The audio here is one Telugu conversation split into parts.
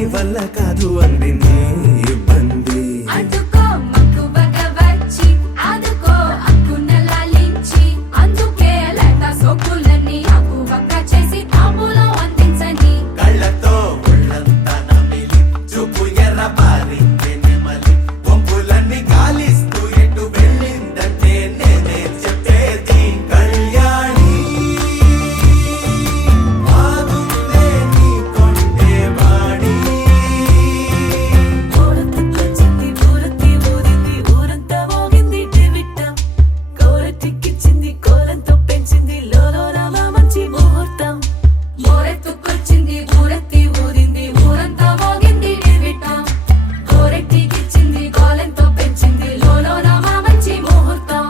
దాని వల్ల కాదు అంది నీ ఇబ్బంది. అటుకో మక్కువగా వచ్చి ఆదుకో అక్కునలా లించి అందుకే లేత సోకులన్నీ అక్కువగా చేసి తాంబూలం అందించని కళ్ళతో ఒళ్ళంతా నమిలి చూపు ఎర్ర పారి నెమలి వంపులన్నీ గాలిస్తూ ఎటు వెళ్ళిందంటే నేనే చెప్పేది కళ్యాణి బాగుందే నీ కొంటే వాడి. కోరతిక్కొచ్చింది ఊరతి ఊరింది ఊరంతా మోగింది టివిట్టం కోరతిక్కిచ్చింది కోలంతో పెంచింది లోలోన మంచి ముహూర్తం మోరెత్తుకొచ్చింది ఊరెత్తి ఊరింది ఊరంతా మోగింది డివిటం కోరెట్టికిచ్చింది కోలెంతో పెంచింది లోలోన మా మంచి ముహూర్తం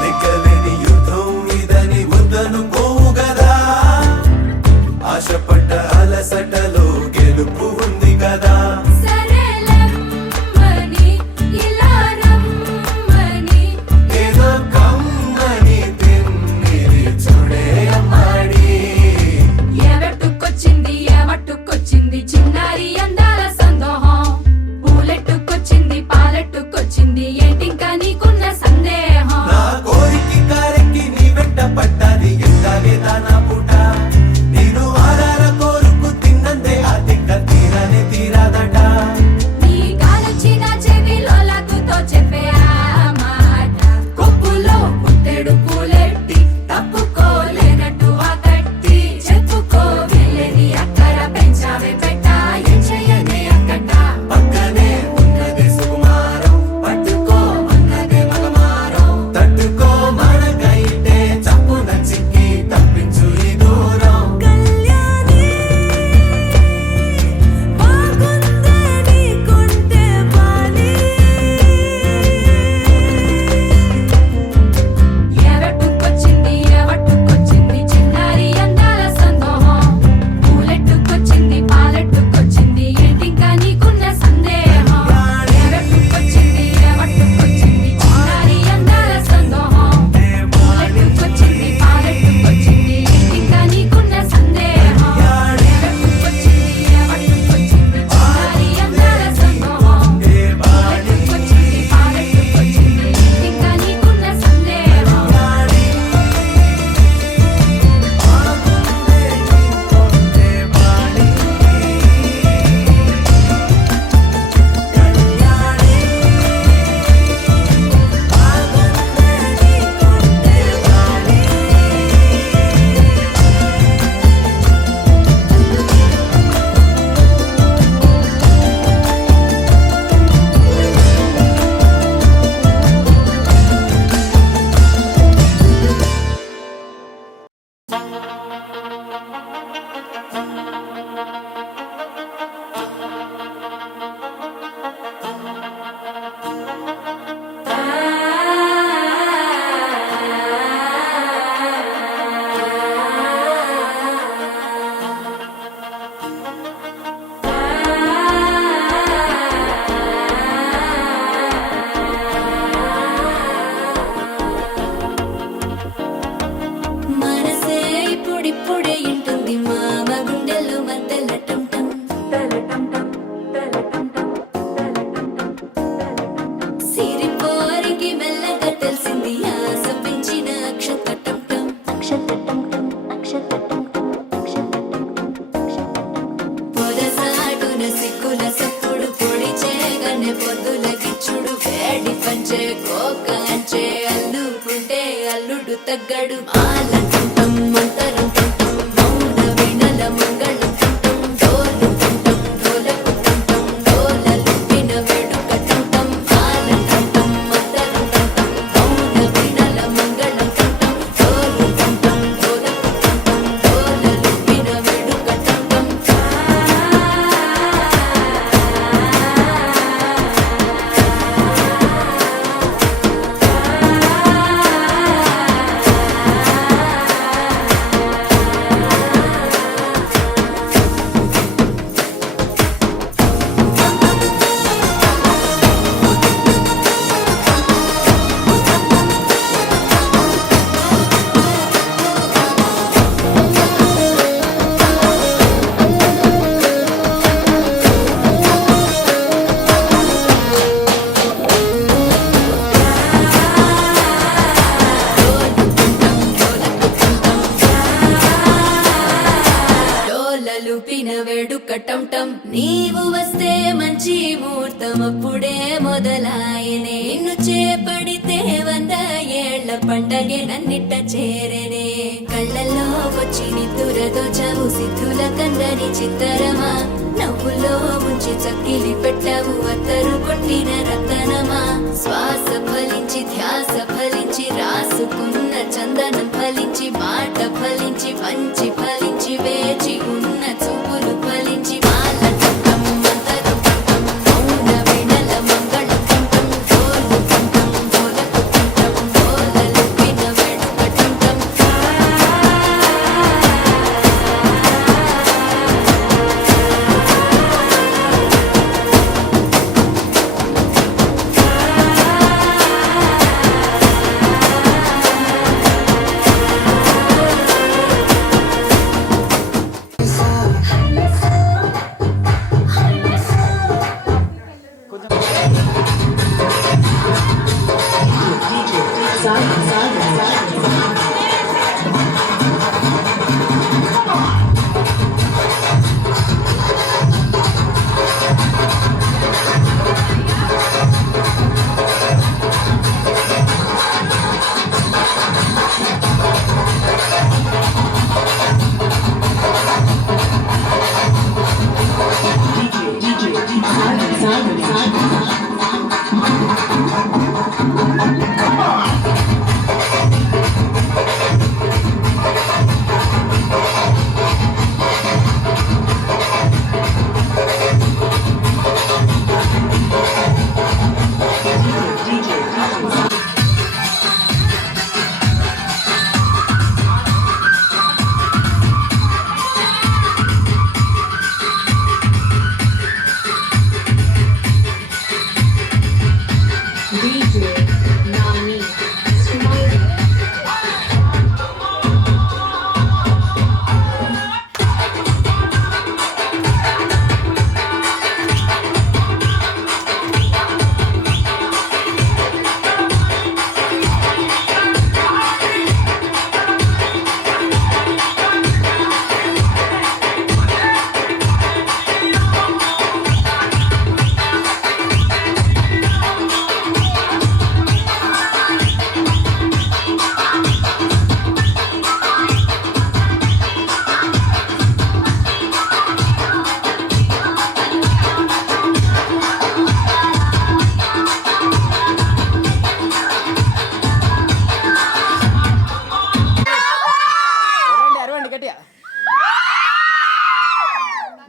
నెగ్గలేని యుద్ధం ఇదని వద్దనుకోవు గదా, ఆశపడ్డ అలసటలో గెలుపు ఉంది కదా. సరేలమ్మని ఇలా రమ్మని ఏదో కమ్మని తిమ్మిరి చూడే అమ్మాడి. ఏవట్టుకొచ్చింది ఏవట్టుకొచ్చింది చిన్నారి అందాల సందోహం పూలెట్టుకొచ్చింది పాలెట్టుకొచ్చింది ఏంటింకా నీకున్న సందేహం నా కోరికి కారెక్కి నీ వెంట పడ్డాది ఎంతగేదా నా పూట. నేను ఆరార కోరుకు తిన్నందే ఆ దిక్క తీరనే తీరాదట. నీ కాలొచ్చిన చెవిలో లగ్గుతో చెప్పే ఆ మాట కొప్పులో పుట్టెడు పూలెట్టి తప్పుకోలేనట్టు ఆ కట్టి చెప్పుకో వెళ్ళని అక్కర పెంచావే పెట్ట ఏం చెయ్యనే అక్కట పక్కనే ఉన్నది సుకుమారం, పట్టుకో అన్నదే మగమారం. తట్టుకో మనకైతే చప్పున చిక్కి తప్పించు ఈ దూరం. కళ్యాణి బాగుందే నీ కొంటే బాలి ఏవట్టుకొచ్చింది ఏవట్టుకొచ్చింది చిన్నారి అందాల సందోహం పూలెట్టుకొచ్చింది పాలెట్టుకొచ్చింది ఏంటింకా నీకున్న సందేహం ఏవట్టుకొచ్చింది ఏవట్టుకొచ్చింది చిన్నారి అందాల సందోహం పూలెట్టుకొచ్చింది పాలెట్టుకొచ్చింది ఏంటింకా నీకున్న సందేహం ఏవట్టుకొచ్చింది ఏవట్టుకొచ్చింది చిన్నారి అందాల సందోహం పూలెట్టుకొచ్చింది పాలెట్టుకొచ్చింది ఏంటింకా నీకున్న సందేహం మనసే ఇప్పుడిప్పుడే ఇంటుంది మామ గుండెల్లో మధ్యల టంటం సిరిపోరికి మెల్లగా తెలిసింది ఆశ పెంచిన అక్షత టంటం పొదసాటున సిక్కుల సప్పుడు పొడి చేయగానే పొద్దుల గిచ్చుడు వేడి పంచే కోక అంచే అల్లుకుంటే అల్లుడు తగ్గడు ఆలంటుంటం మంతరం టుంటం మౌన వినల మంగళం టుంటం డోలు టుంటం డోలకు టుంటం డోలలుంపిన వేడుక టుంటం ఆలంటుంటం మంతరం టుంటం మౌన వినల మంగళం టుంటం డోలు టుంటం డోలకు టుంటం డోలలుంపిన వేడుక టుంటం అప్పుడే మొదలాయనే నిన్ను చేపడితే 100 ఏళ్ల పండగే నన్నిట్ట చేరనే కళ్ళల్లో వచ్చి నిద్దురదో చవు సిద్ధుల కందని చిత్తరమా నవ్వులో ముంచి చక్కిలి పెట్టావు అత్తరు కొట్టిన రతనమా శ్వాస ఫలించి ధ్యాస ఫలించి రాసుకున్న చందనం ఫలించి మాట ఫలించి మంచి ఫలించి వేచి ఉన్న చూపులు ఫలించి మాల కంఠం మంతరు కంఠం మౌన వినల మంగళ కంఠం గోలు కంఠం గోలకు కంఠం గోలలు విన వెడుక కంఠం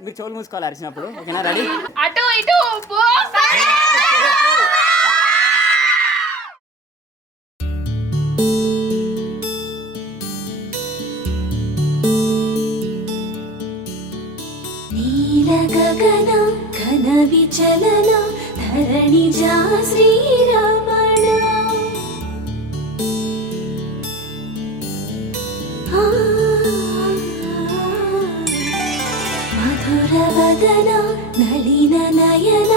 మీరు చెవులు మూసుకోవాలి అరిచినప్పుడు ఓకేనా రెడీ అటు ఇటు పో నీల గగన ఘన విచలన ధరణిజా శ్రీరమణ మధుర వదన నళిన నయన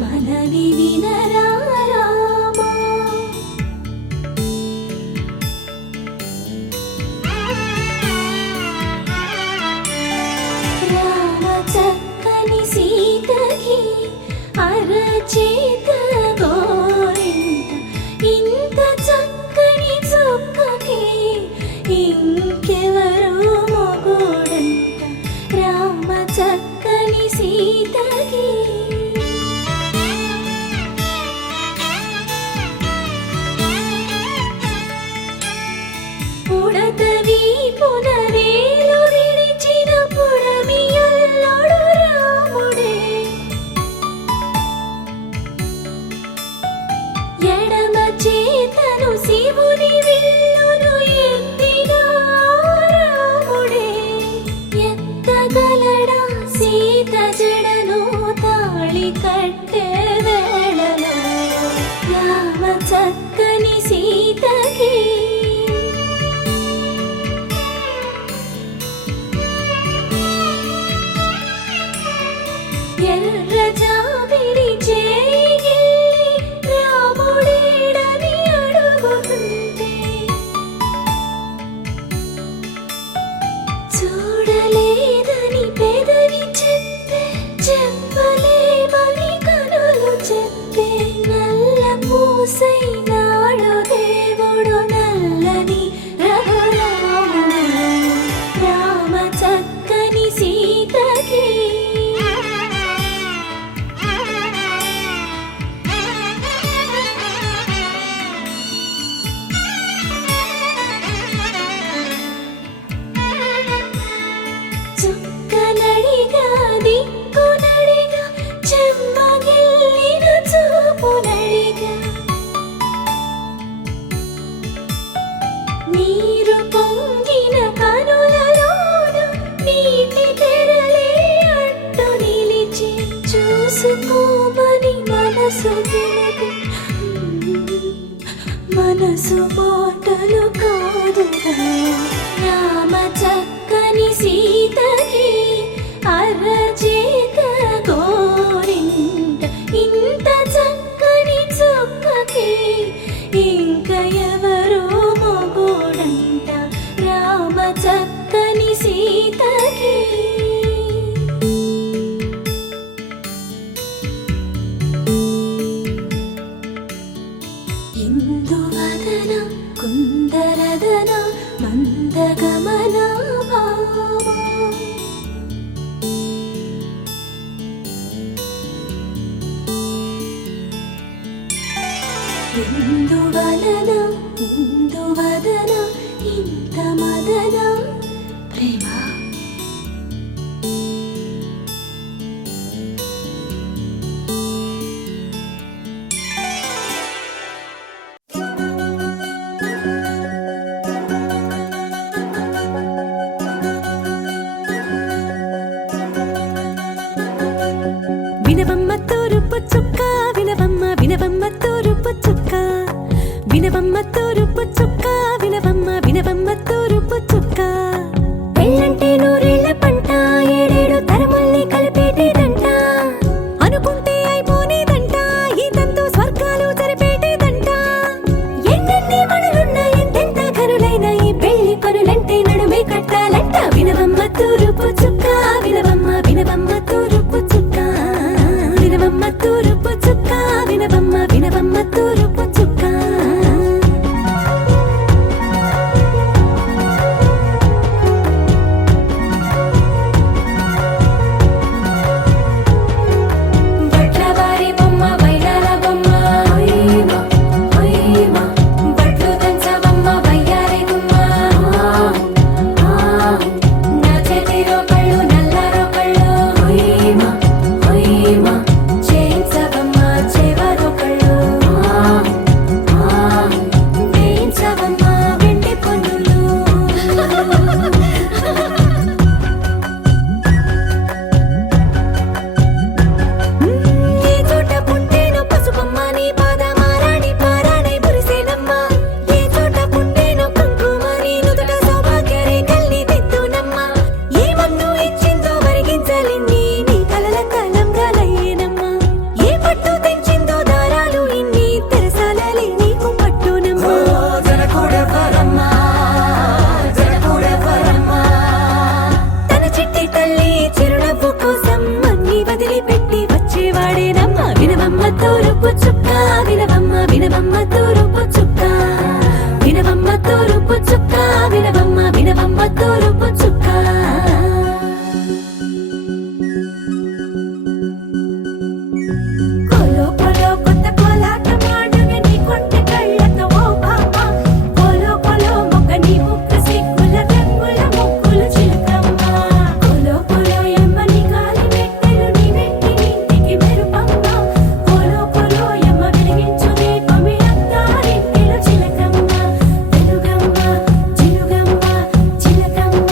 మనవి వినరా రామా రామ చక్కని సీతకి అరచేత గోరింట ఇంత చక్కని చుక్కకి ఇంకెవరు మొగుడంట రామ చక్కని సీతకి ఉడతవి పునవేలు విడిచిన పుడమియల్లోడు రాముడే ఎడమ చేతను శివుని విల్లును ఎత్తిన రాముడే ఎత్తగలడా సీత జడను తాళి కట్టే వేళలో రామ చక్కని సీతకి ఎర్ర జాబిలి చేయి రాముడేడని అడుగుతుంటే చూడలేదని పెదవి చెప్పే చెప్పలేమని కనులు సొగసైనాడు దేవుడు నల్లని రఘురాముడు రామ చక్కని సీతకి చుక్కనడిగా దిక్కునడిగా చెమ్మగిల్లిన చూపునడిగా నీరు పొంగిన కనులలోన నీటి తెరలే అడ్డు నిలిచి చూసుకోమని మనసు తెలిపి మనసు మాటలు కాదుగా రామ చక్కని సీతకి అరచేత గోరింట ఇంత చక్కని చుక్కకి ఇంక ఎవరో మొగోడంట రామ చక్కని సీతకి ఇందువదన కుందరదన మందగమన భామా ఇందువలన ఇందువదన ఇంత మదన ప్రేమ వినవమ్మ తూరుపు చుక్క వినవమ్మ వినవమ్మ తూరుపు చుక్క వినవమ్మ తూరుపు చుక్క వినవమ్మ వినవమ్మ తూరుపు చుక్క పెళ్ళంటే నూరేళ్ల పంట ఏడేడు తరముల్ని కలిపేటేదంట అనుకుంటే అయిపోనేదంట ఈ తంతు స్వర్గాలు జరిపేటేదంట ఎన్నెన్ని మనులున్న ఎంతెంత కనులైన ఈ పెళ్లి పనులంటే నడుమే కట్టాలంట వినవమ్మ తూరుపు చుక్క వినవమ్మ వినవమ్మ తూరుపు చుక్క వినవమ్మ తూరుపు చుక్క వినవమ్మ వినవమ్మ తూరుపు చుక్క బట్లవారి బొమ్మ వైరాల బొమ్మ హొయ్యమ హొయ్యమ బట్లు దంచవమ్మ వయ్యారి గుమ్మ నా చేతిలో కళ్ళు నల్లారో కళ్ళు హొయ్యమ హొయ్యమ చేయించవమ్మ చేవారో కళ్ళు వేయించవమ్మ వెండి పన్నులు ఏ చోట పుట్టేనో పసుపమ్మ నీ పాదమారాణి పారాణై మురిసేనమ్మ ఏ చోట పుట్టేనో కుంకుమ నీ నుదుట సౌభాగ్య రేఖల్ని దిద్దునమ్మ ఏ మన్ను ఇచ్చిందో వరిగించలిన్ని నీ కలల కలంగాలయ్యేనమ్మ ఏ పట్టు తెంచిందో దారాలు ఇన్ని తెరసాలలే నీకు పట్టునమ్మ జనకుడెవరమ్మా జనకుడెవరమ్మా తన చిట్టి తల్లి చిరునవ్వు కోసం అన్ని వదిలిపెట్టి వచ్చేవాడేనమ్మ వినవమ్మ తూరుపు చుక్క వినవమ్మ వినవమ్మ తూరుపు చుక్క వినవమ్మ తూరుపు చుక్క వినవమ్మ వినవమ్మ తూరుపు చుక్క కోలో కోలో కొత్త కోలాటం ఆడవే నీ కొంటె కళ్ళతో ఓ బామ్మ కోలో కోలో మొక్క నీ ముక్క సిగ్గుల రంగుల ముక్కులు చిలకమ్మ కోలో కోలో ఎమ్మ నీ గాలి మెట్టెలు నీ వెట్టి ఇంటికి మెరుపమ్మ కోలో కోలో ఎమ్మ వెలిగించు దీపమి అత్తారింటిలో చిలకమ్మ వెలుగమ్మ చిలుగమ్మ చిలకమ్మ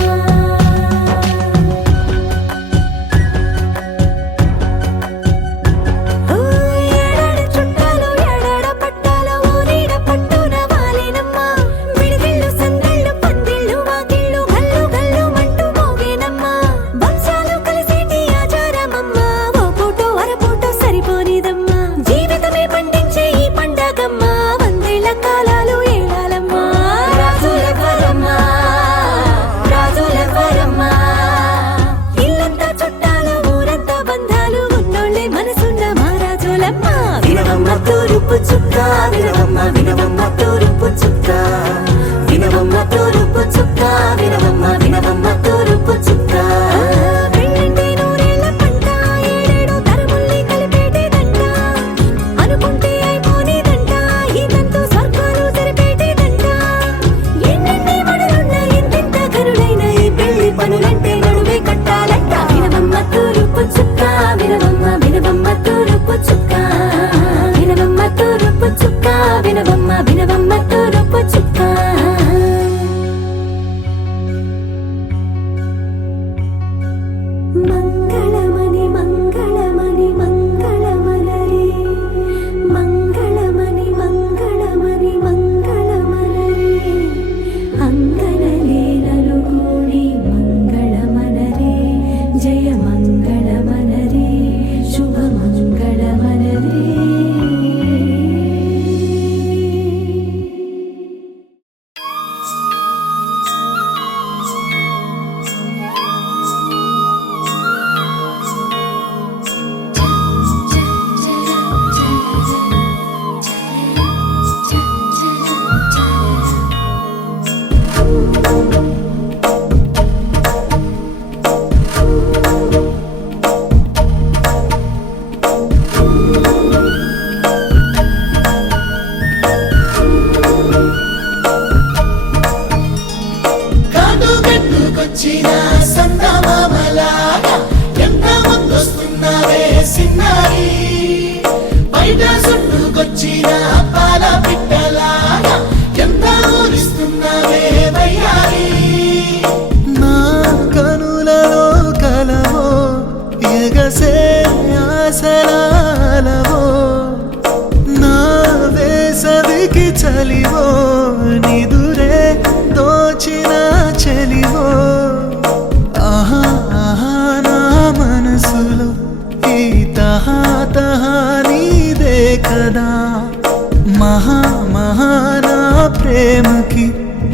కాదు పెట్టుకొచ్చిన సందమామలాగా ఎంత ముందొస్తున్నావే సిన్నారి బయట చుట్టుకొచ్చిన పాల పిట్టలాగా ఎంత ఊరిస్తున్నావే వయ్యారి నా కనులలో కలవో ఎగసే ఆసరాలవో నా వేసవికి చలివో నిదురే దోచిన చెలివో ఆహా ఆహా నా మనసులో ఈ తహా తహా నీదే కదా మహా మహా నా ప్రేమకి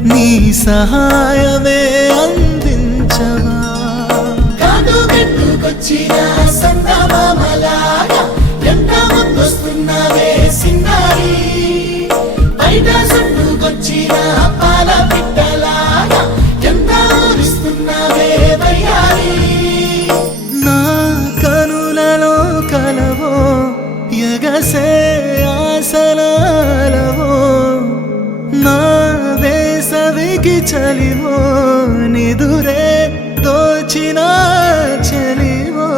నీ సహాయమే అందించవా కాదు పెట్టుకొచ్చిన సందమామలాగా ఎంత ముందొస్తున్నావే సిన్నారి బయట చుట్టుకొచ్చిన పాల పిట్టలాగా ఎంత ఊరిస్తున్నావే వయ్యారి నా కనులలో కలవో ఎగసే ఆసనాలవో నా వేసవికి చలివో నిదురే దోచిన చెలివో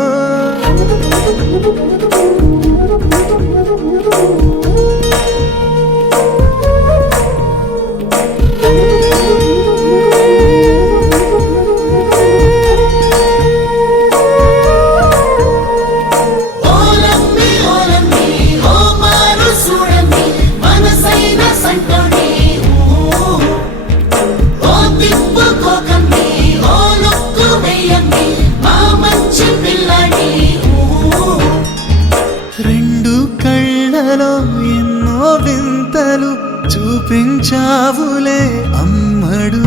ఓలమ్మి ఓలమ్మి ఓ మారు చూడమ్మి మనసైన సంటోని ఓ తిప్పుకోకమ్మి ఓ లుక్కు వెయ్యమ్మి మా మంచి పిల్లాడి రెండు కళ్ళలో ఎన్నో వింతలు చూపించావులే అమ్మడు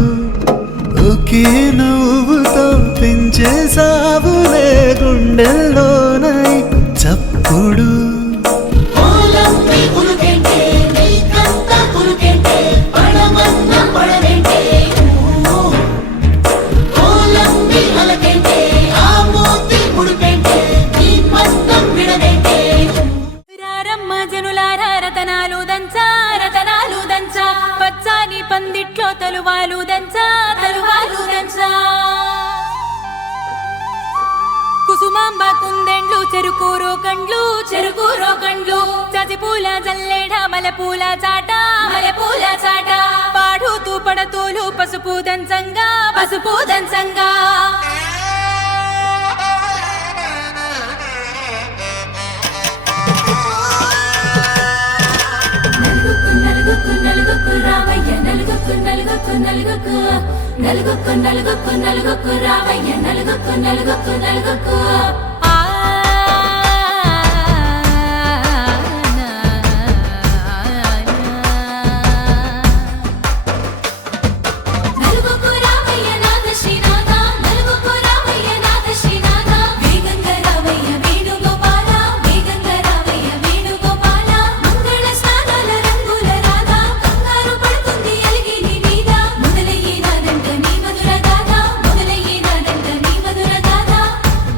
ఒకే నవ్వుతో పెంచేసావులే గుండెల్లోనై చప్పుడు ఓలమ్మి కులుకెంటే నీకంత కులుకెంటే పడమన్న పడవేంటే ఓలమ్మి అలకెంటే ఆ మూతి ముడిపెంటే నీ పట్టం విడవేంటే రారమ్మ జనులారా రతనాలు దంచా పచ్చాని పందిట్లో తలువాలు దంచా కుసుమాంబ కుందెండ్లు చెరుకూరో కండ్లు చజిపూల జల్లేడ మలపూల చాట పాడుతూ పడతూలు పసుపు దంచంగా నలుగుకు రావయ్య నలుగుకు రావయ్య నలుగుకు నలుగుకు రావయ్య నాథ శ్రీనాథ నలుగుకు రావయ్య నాథ శ్రీనాథ వేగంగా రావయ్య వేణుగోపాల మంగళ స్నానాల రంగుల రాధ కంగారు పడుతుంది అలిగి నీ మీద మొదలయ్యేనాదంట నీ మధుర గాథ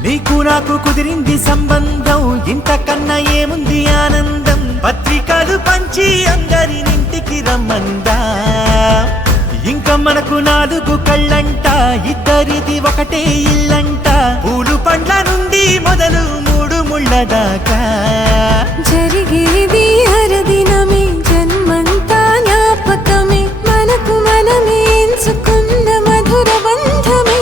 నీకు నాకు కుదిరింది సంబంధం ఇంతకన్నా ఏముంది ఆనందం పత్రికలు పంచి అందరినింటికి రమ్మందా ఇంకా మనకు నాలుగు కళ్ళంట ఇద్దరిది ఒకటే ఇల్లంట పూలు పండ్ల నుండి మొదలు మూడు ముళ్ళ దాకా జరిగేది హరదినమే జన్మంతా జ్ఞాపకమే మనకు మనమే ఎంచుకున్న మధుర బంధమే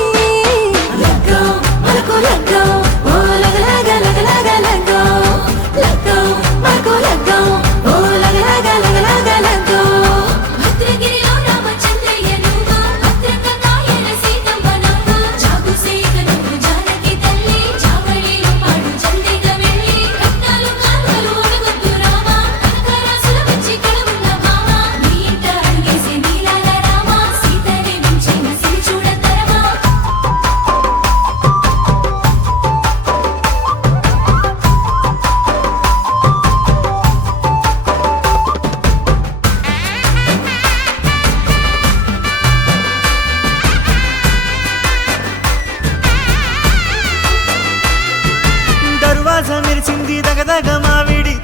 భద్రగిరిలో రామచంద్రయ్య నువ్వు భద్రక కాయన సీతమ్మ నువ్వు జాగుసేక నువ్వు జానకి తల్లి జాగళిలో పాడు జల్దిగా వెళ్ళి రత్నాలు కాల్వలు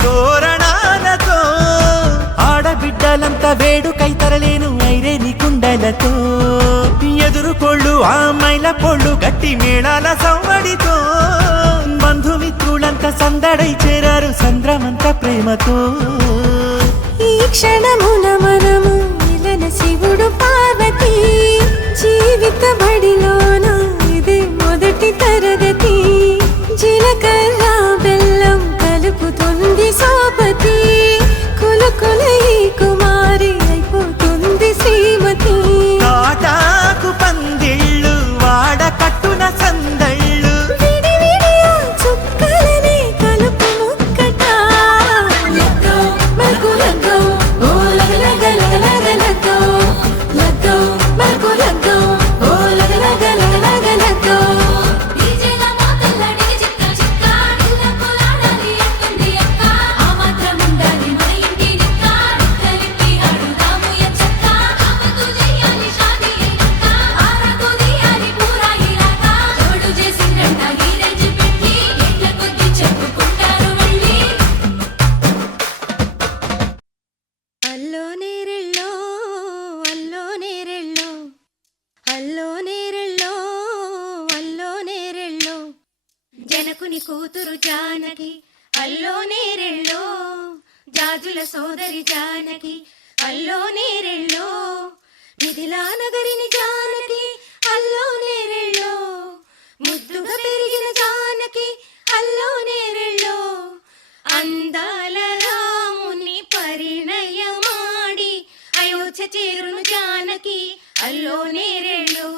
తోరణాలతో ఆడబిడ్డలంతా వేడుకై తరలేను ఐరేని కుండలతో ఎదురుకోళ్ళు ఆ మైల పొళ్ళు గట్టి మేళాల సవ్వడితో బంధుమిత్రులంతా సందడై చేరారు సంద్రమంత ప్రేమతో ఈ క్షణమున మనము మిలన శివుడు పార్వతి జీవిత బడిలోన ఇది మొదటి తరగతి జీలకర్ర బెల్లం కలుపుతుంది సోపతి కులకుల ఈ కుమారి అయిపోతుంది శ్రీమతి తాటాకు పందిళ్ళు వాడ కట్టున సందళ్ళు విడివిడియా చుక్కలనే కలుపు ముక్కట లగ్గో మల్కు లగ్గో ఓ లగ లగ లగ లగ లగ్గో లగ్గో మల్కు లగ్గో ఓ లగ లగ లగ లగ లగ్గో డీజేల మోతల్లడికి చిక్క చిక్క ఇళ్ళకు లాడాలి అంటుంది అక్క ఆ మాత్రం ఉండాలి మన ఇంటి నిక్క నిక్కలిప్పి ఆడుదాము ఎచ్చక్క ఆపతు చెయ్యాలి షాదీ అయ్యాక ఆరాకు తీయాలి పూరా ఇలాక తోడు చేసిందంట హీరెంచి పెట్టి ఎట్ల కొద్ది చెప్పుకుంటారు వెళ్ళి అల్లో నేరెళ్ళో అల్లో నేరెళ్ళో అల్లో నేరెళ్ళో అల్లో నేరెళ్ళో జనకుని కూతురు జానకి అల్లో నేరెళ్ళో జాజుల సోదరి జానకి అల్లో నేరెళ్ళో మిథిలా నగరిని జానకి అల్లో నేరెళ్ళో ముద్దుగా పెరిగిన జానకి అల్లో నేరెళ్ళో అందాల రాముని పరిణయమాడి అయోధ్య చేరును జానకి అల్లో నేరెళ్ళో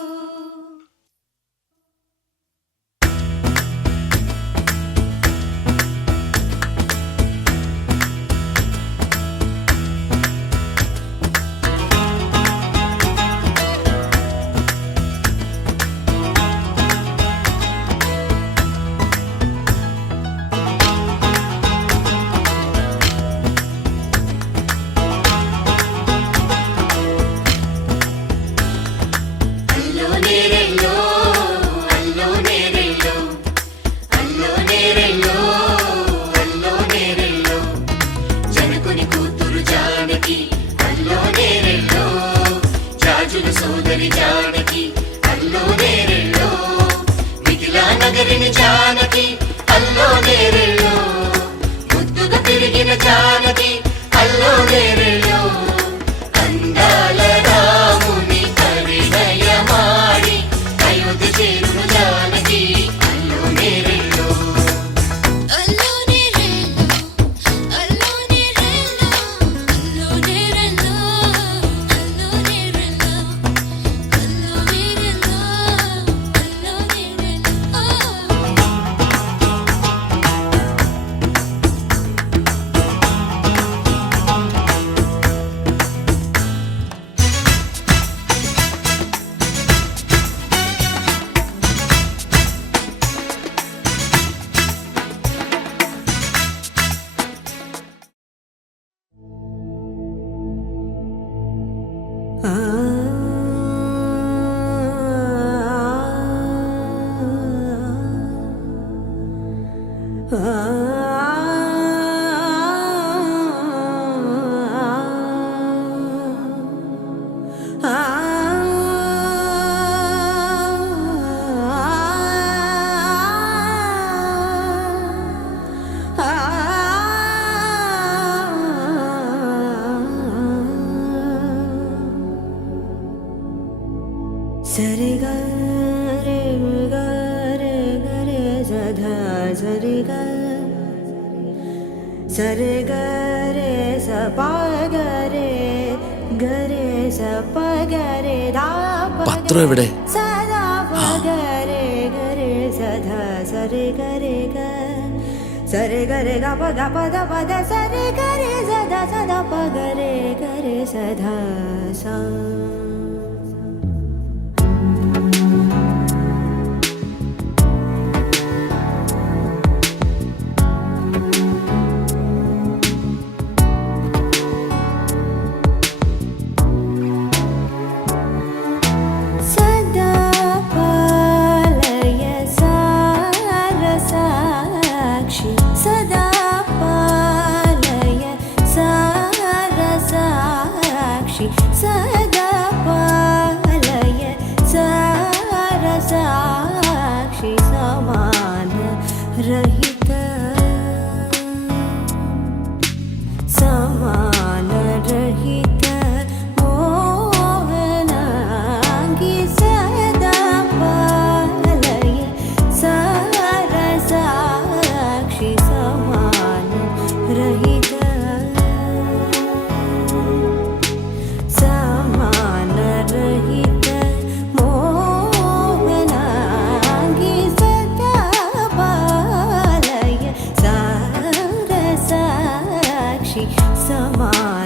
అల్లో నేరెళ్ళో అల్లో నేరెళ్ళో అల్లో నేరెళ్ళో అల్లో నేరెళ్ళో జనకుని కూతురు జానకి అల్లో నేరెళ్ళో జాజుల సోదరి జానకి అల్లో నేరెళ్ళో మిథిలా నగరిని జానకి అల్లో నేరెళ్ళో ముద్దుగా పెరిగిన జానకి అల్లో నేరెళ్ళో అందాల రాముని పరిణయమాడి అయోధ్య చేరును జానకి అల్లో నేరెళ్ళో అల్లో నేరెళ్ళో అల్లో నేరెళ్ళో అల్లో నేరెళ్ళో అల్లో నేరెళ్ళో అల్లో నేరెళ్ళో అల్లో నేరెళ్ళో సరి గ రే గ రే గ రే సధా సరి గ సరి గ రే స ప గ రే గ రే స ప గ రే దా ప പത്രം എവിടെ സദാ പ ഗ രെ ഗ രെ സധా സരി ഗ രെ ഗ സരി ഗ രെ ഗ പ ద ప ద సరి గ రే సదా సదా ప గ రే సధా సా సదా సమాధానం